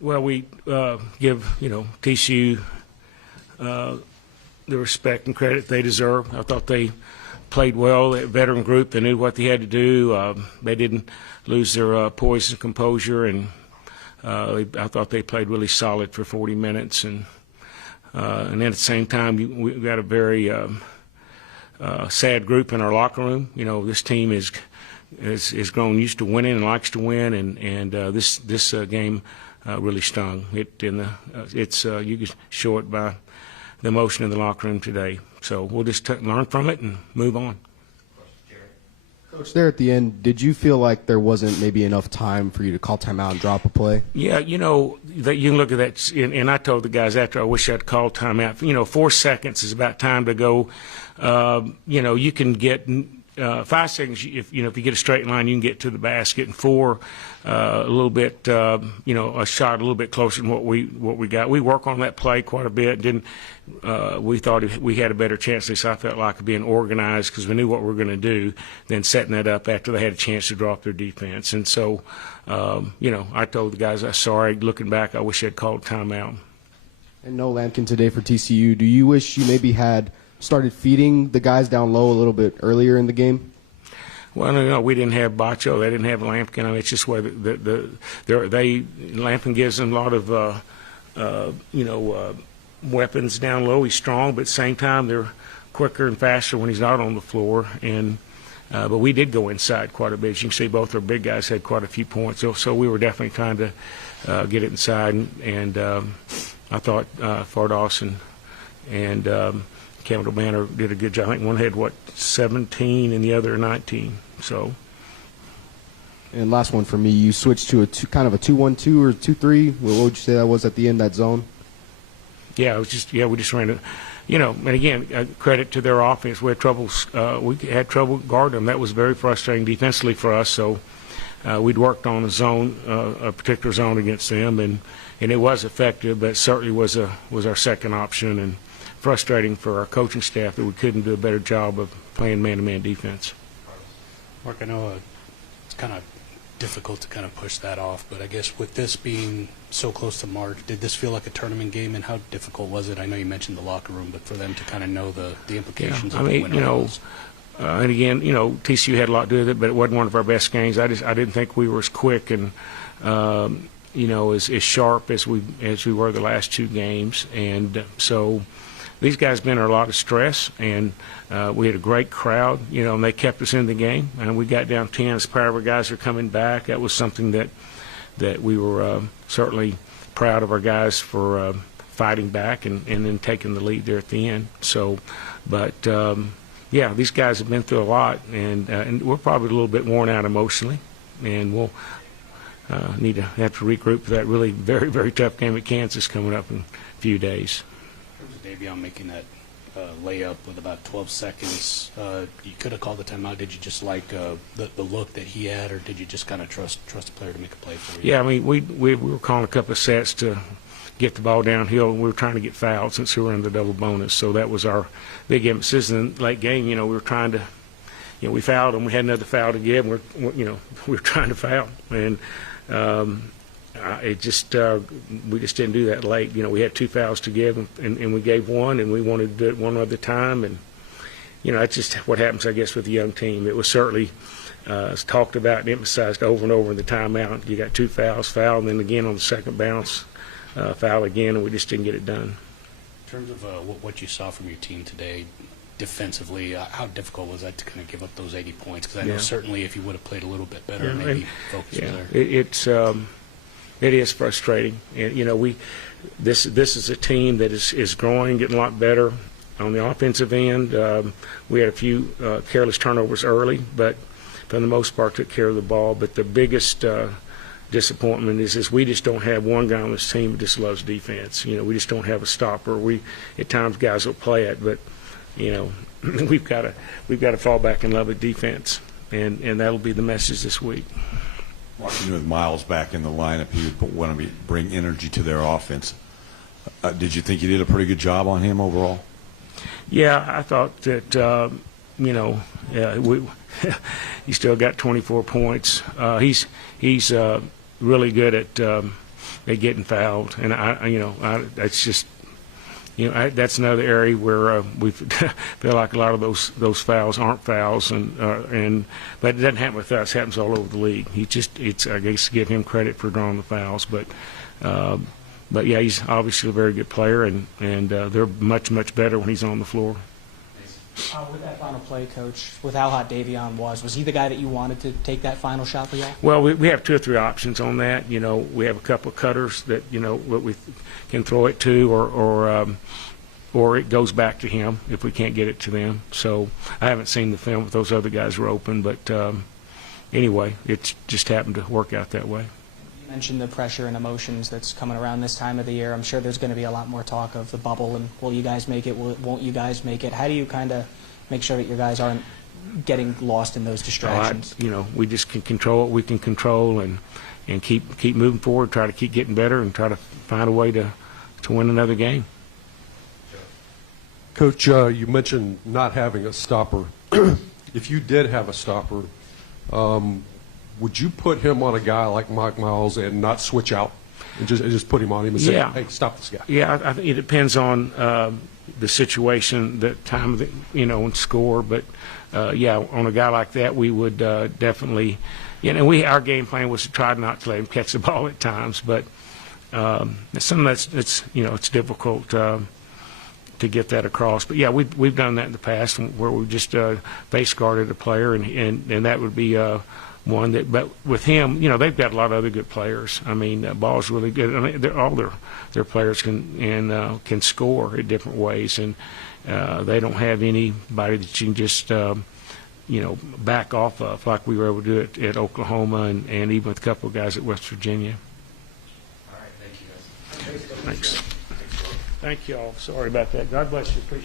Well, we give TCU the respect and credit they deserve. I thought they played well. A veteran group, they knew what they had to do. They didn't lose their poise and composure, and I thought they played really solid for 40 minutes. And then at the same time, we got a very sad group in our locker room. This team is grown used to winning and likes to win, and this game really stung. You can show it by the emotion in the locker room today. So we'll just learn from it and move on. Coach, there at the end, did you feel like there wasn't maybe enough time for you to call timeout and drop a play? Yeah, you can look at that, and I told the guys after, I wish I'd called timeout. 4 seconds is about time to go. You can get 5 seconds. If you get a straight line, you can get to the basket. And 4, a little bit, a shot a little bit closer than what we got. We work on that play quite a bit. We thought we had a better chance. So I felt like being organized because we knew what we were going to do. Then setting that up after they had a chance to drop their defense. And so, I told the guys, I'm sorry. Looking back, I wish I'd called timeout. And no Lampkin today for TCU. Do you wish you maybe had started feeding the guys down low a little bit earlier in the game? Well, no, we didn't have Bacho. They didn't have Lampkin. It's just where Lampkin gives them a lot of, weapons down low. He's strong, but at the same time, they're quicker and faster when he's not on the floor. And but we did go inside quite a bit. As you can see, both our big guys had quite a few points. So we were definitely trying to get it inside. And I thought Fardos and Campbell Banner did a good job. I think one had 17 and the other 19. So. And last one for me, you switched to kind of a 2-1-2 or 2-3. What would you say that was at the end, that zone? Yeah, we just ran it. And again, credit to their offense. We had trouble guarding them. That was very frustrating defensively for us. So we'd worked on a particular zone against them, and it was effective, but it certainly was our second option, and frustrating for our coaching staff that we couldn't do a better job of playing man-to-man defense. Mark, I know it's kind of difficult to kind of push that off, but I guess with this being so close to March, did this feel like a tournament game, and how difficult was it? I know you mentioned the locker room, but for them to kind of know the implications of the winner. And again, TCU had a lot to do with it, but it wasn't one of our best games. I didn't think we were as quick and as sharp as we were the last 2 games, and so these guys been under a lot of stress, and we had a great crowd, and they kept us in the game, and we got down 10. As proud of our guys are coming back. That was something that we were certainly proud of our guys for fighting back and then taking the lead there at the end. So, but these guys have been through a lot, and we're probably a little bit worn out emotionally, and we'll have to regroup for that really very, very tough game at Kansas coming up in a few days. Davion making that layup with about 12 seconds. You could have called the timeout. Did you just like the look that he had, or did you just kind of trust the player to make a play for you? Yeah, we were calling a couple of sets to get the ball downhill, and we were trying to get fouled since we were in the double bonus. So that was our big emphasis in the late game. We were trying to, we fouled them. We had another foul to give. We were trying to foul, and we just didn't do that late. We had 2 fouls to give, and we gave one, and we wanted to do it one other time. And, that's just what happens, I guess, with a young team. It was certainly talked about and emphasized over and over in the timeout. You got 2 fouls, foul, and then again on the second bounce, foul again, and we just didn't get it done. In terms of what you saw from your team today, defensively, how difficult was that to kind of give up those 80 points? Because I know certainly if you would have played a little bit better, maybe focus was there. It is frustrating, and this is a team that is growing, getting a lot better on the offensive end. We had a few careless turnovers early, but for the most part took care of the ball. But the biggest disappointment is we just don't have one guy on this team that just loves defense. We just don't have a stopper. At times guys will play it, but we've got to fall back in love with defense, and that'll be the message this week. Watching with Miles back in the lineup, he would want to bring energy to their offense. Did you think you did a pretty good job on him overall? Yeah, I thought that, he still got 24 points. He's really good at they getting fouled, and that's just. That's another area where we feel like a lot of those fouls aren't fouls, but it doesn't happen with us. It happens all over the league. I guess give him credit for drawing the fouls, but yeah, he's obviously a very good player, and they're much better when he's on the floor. With that final play, Coach, with how hot Davion was he the guy that you wanted to take that final shot for y'all? Well, we have 2 or 3 options on that. We have a couple of cutters that what we can throw it to, or it goes back to him if we can't get it to them. So I haven't seen the film if those other guys were open, but anyway, it just happened to work out that way. You mentioned the pressure and emotions that's coming around this time of the year. I'm sure there's going to be a lot more talk of the bubble and will you guys make it, won't you guys make it? How do you kind of make sure that your guys aren't getting lost in those distractions? We just can control what we can control and keep moving forward, try to keep getting better, and try to find a way to win another game. Coach, you mentioned not having a stopper. If you did have a stopper, would you put him on a guy like Mike Miles and not switch out and just put him on him and say, hey, stop this guy? Yeah, I think it depends on the situation, the time of the, and score. But yeah, on a guy like that, we would definitely, our game plan was to try not to let him catch the ball at times. But some of it's difficult to get that across. But yeah, we've done that in the past where we just face guarded a player, and that would be one that. But with him, they've got a lot of other good players. I mean, Ball's really good. I mean, all their players can score in different ways, and they don't have anybody that you can just back off of like we were able to do it at Oklahoma and even with a couple of guys at West Virginia. All right, thank you guys. Thanks. Thank you all. Sorry about that. God bless you. Appreciate it.